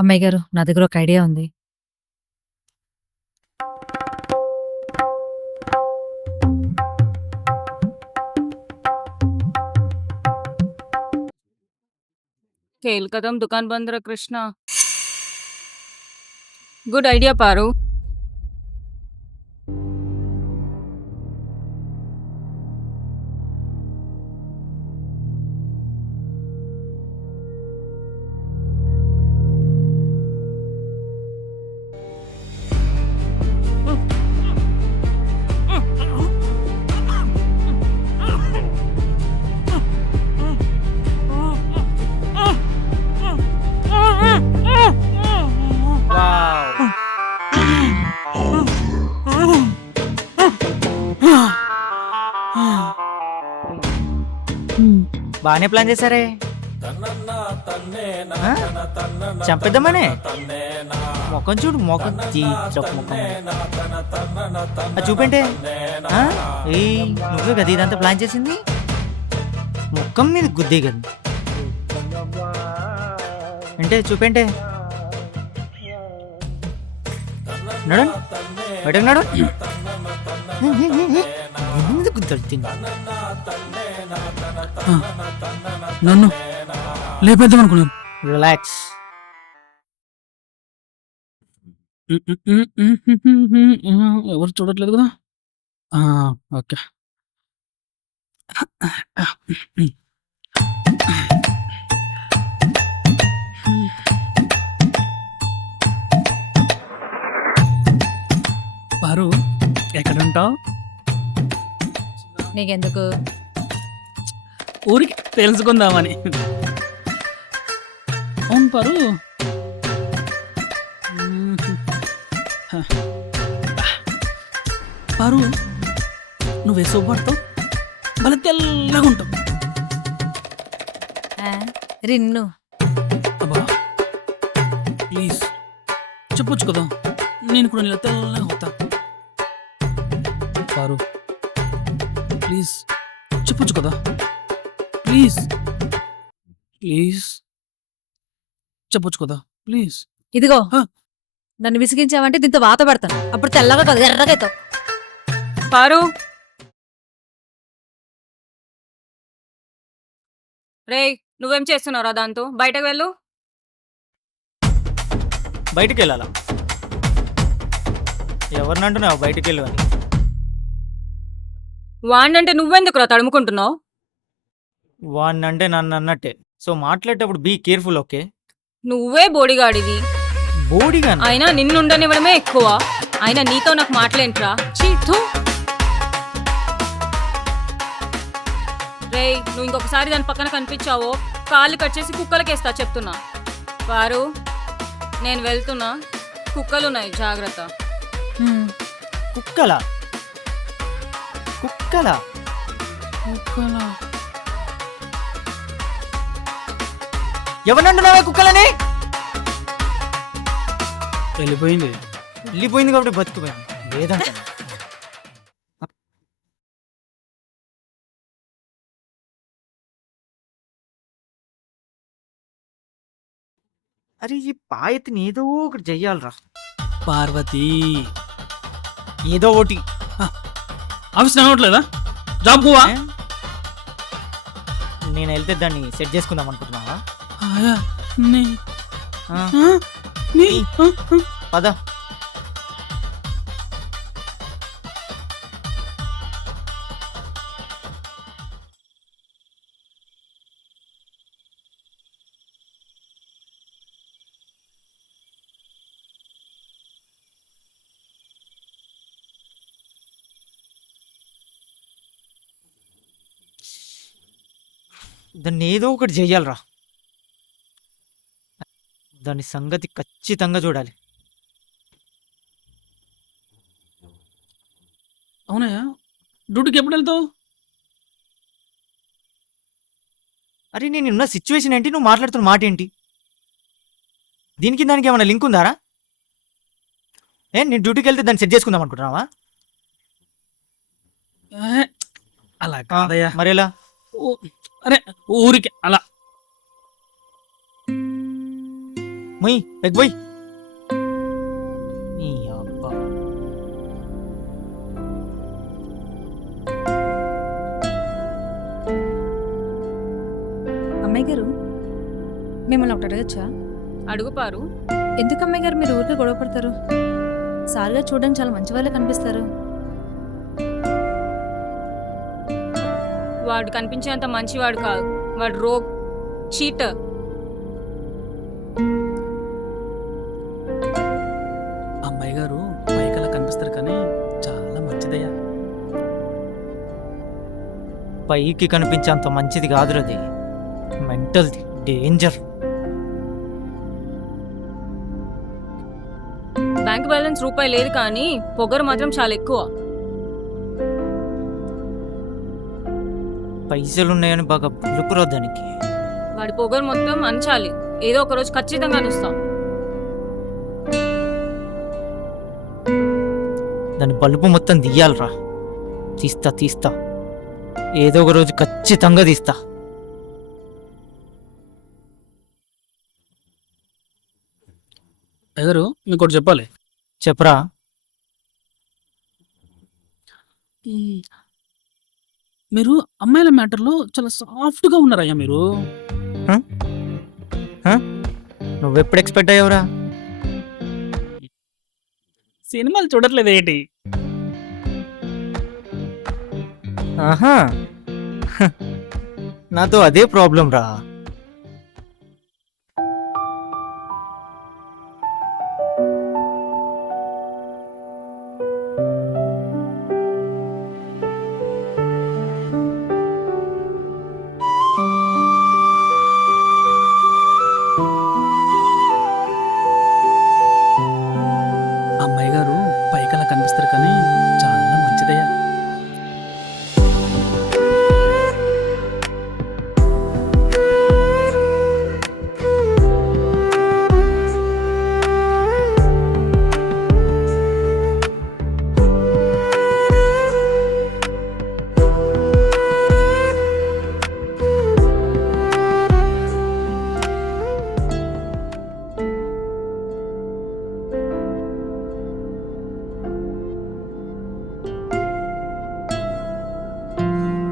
అమ్మాయి గారు, నా దగ్గర ఒక ఐడియా ఉంది. खेल खत्म दुकान बंद रहा कृष्णा। Good idea Paru. బాగానే ప్లాన్ చేశారే. చంపేద్దామనే మొఖం చూడు, మొఖం ముఖం చూపంటే నువ్వే కదా ఇదంతా ప్లాన్ చేసింది. ముఖం మీద గుద్దే కదా అంటే చూపంటే నడు బయటకు నడు మీద గుద్దాడు తిన్నా. నన్ను లేపేద్దాం అనుకున్నాను. రిలాక్స్. ఎవరు చూడట్లేదు కదా. ఓకే. పారు, ఎక్కడుంటావు? నీకెందుకు? ఊరికి తెలుసుకుందామని. అవును పారు, పారు నువ్వు వేసో పడతావు, భలే తెల్లగా ఉంటావు. రిన్ను. అబ్బా ప్లీజ్ చెప్పొచ్చు కదా, నేను కూడా నీళ్ళ తెల్లగా అవుతా. పారు ప్లీజ్ చెప్పొచ్చు కదా, ప్లీజ్ ప్లీజ్ చెప్పొచ్చు కదా ప్లీజ్. ఇదిగో, హ. నన్ను విసిగించావంటే దీంతో వాత పెడతాను. అప్పుడు తెల్లగా కాదు, ఎర్రగా అవుతావు. पारू రే నువ్వేం చేస్తున్నావురా దాంతో? బయటకు వెళ్ళు. బయటికి వెళ్ళాలా? ఎవరిని అంటున్నావు బయటికి వెళ్ళు అని? వాణ్ణంటే నువ్వెందుకురా తడుముకుంటున్నావు? వాడినంటే నన్ను అన్నట్టే. సో మాట్లాడేటప్పుడు బీ కేర్ఫుల్. ఓకే? నువ్వే బోడిగాడివి. బోడిగా అయినా నిన్నుండనివ్వడమే ఎక్కువ. అయినా నీతో నాకు మాటలేంట్రా? చీతూ. రేయ్, నువ్వు ఇంకొకసారి దాని పక్కన కనిపించావో కాళ్ళు కట్ చేసి కుక్కలకేస్తా చెప్తున్నా. వారు నేను వెళ్తున్నా, కుక్కలున్నాయి, జాగ్రత్త. కుక్కలా? కుక్కలా? ఎవరంటున్నావా కుక్కలని? వెళ్ళిపోయింది. వెళ్ళిపోయింది కాబట్టి బతుకుపోయింది. లేదంట. అరే ఈ పాయతిని ఏదో ఒకటి చెయ్యాలరా. పార్వతి ఏదో ఒకటి. ఆఫీస్ రావట్లేదా? జాబ్ పోవా? నేను వెళ్తే దాన్ని సెట్ చేసుకుందాం అనుకుంటున్నావా? పద. దాన్ని ఏదో ఒకటి చెయ్యాలరా. దాని సంగతి ఖచ్చితంగా చూడాలి. అవునయ్యా, డ్యూటీకి ఎప్పుడు వెళ్తావు? అరే నేనున్న సిచ్యువేషన్ ఏంటి, నువ్వు మాట్లాడుతున్న మాట ఏంటి? దీనికి దానికి ఏమైనా లింక్ ఉందారా? నేను డ్యూటీకి వెళ్తే దాన్ని సెట్ చేసుకుందాం అనుకుంటున్నావా? అలా కాదయ్యా. మరేలా? అరే ఊరికి అలా మొయ్ ఎగ్ పోయి ఈ అబ్బా. అమ్మాయి గారు మిమ్మల్ని ఒకటి అడగచ్చా? అడుగు పారు. ఎందుకు అమ్మాయి గారు మీరు ఊరికే గొడవ పడతారు? సార్ గారు చూడడానికి చాలా మంచి వాళ్ళే కనిపిస్తారు. వాడు కనిపించేంత మంచివాడు కాదు, వాడు రోగ్, చీటర్. అమ్మాయి గారు పైకి అలా కనిపిస్తారు కానీ చాలా మంచిదయ్యా. పైకి కనిపించేంత మంచిది కాదు అది, మెంటల్ది, డేంజర్. బ్యాంక్ బ్యాలెన్స్ రూపాయి లేదు కానీ పొగరు మాత్రం చాలా ఎక్కువ. పైసలు ఉన్నాయని బాగా పులుపురా దానికి. వాడి పొగరు మొత్తం అంచాలి, ఏదో ఒక రోజు ఖచ్చితంగా అనుస్తాం. దాని బలుపు మొత్తం తీయాలరా. తీస్తా ఏదో ఒక రోజు ఖచ్చితంగా తీస్తా. అయ్యగారు మీకు ఒకటి చెప్పాలి. చెప్పరా. మీరు అమ్మాయిల మ్యాటర్లో చాలా సాఫ్ట్గా ఉన్నారయ్యా మీరు. నువ్వెప్పుడు ఎక్స్పెక్ట్ అయ్యావురా? సినిమాలు చూడట్లేదు ఏంటి? ఆహా, నాతో అదే ప్రాబ్లం రా. అమ్మాయి గారు పైకి అలా కనిపిస్తారు కానీ చాలా మంచిదయ్యా.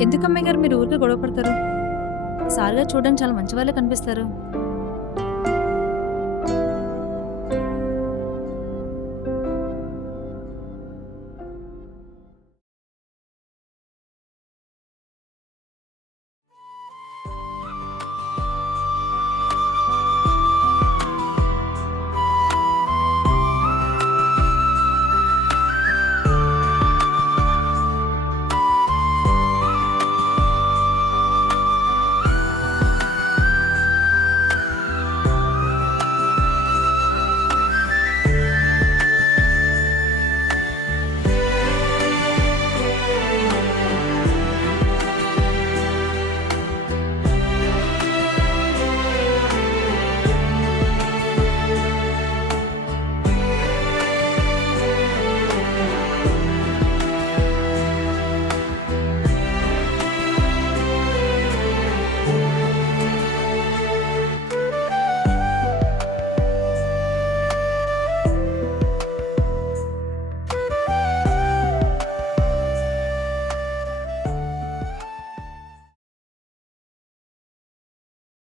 ఎందుకు అమ్మాయి గారు మీరు ఊరికే గొడవ పడతారు? సార్ గారు చూడడానికి చాలా మంచి వాళ్ళే కనిపిస్తారు.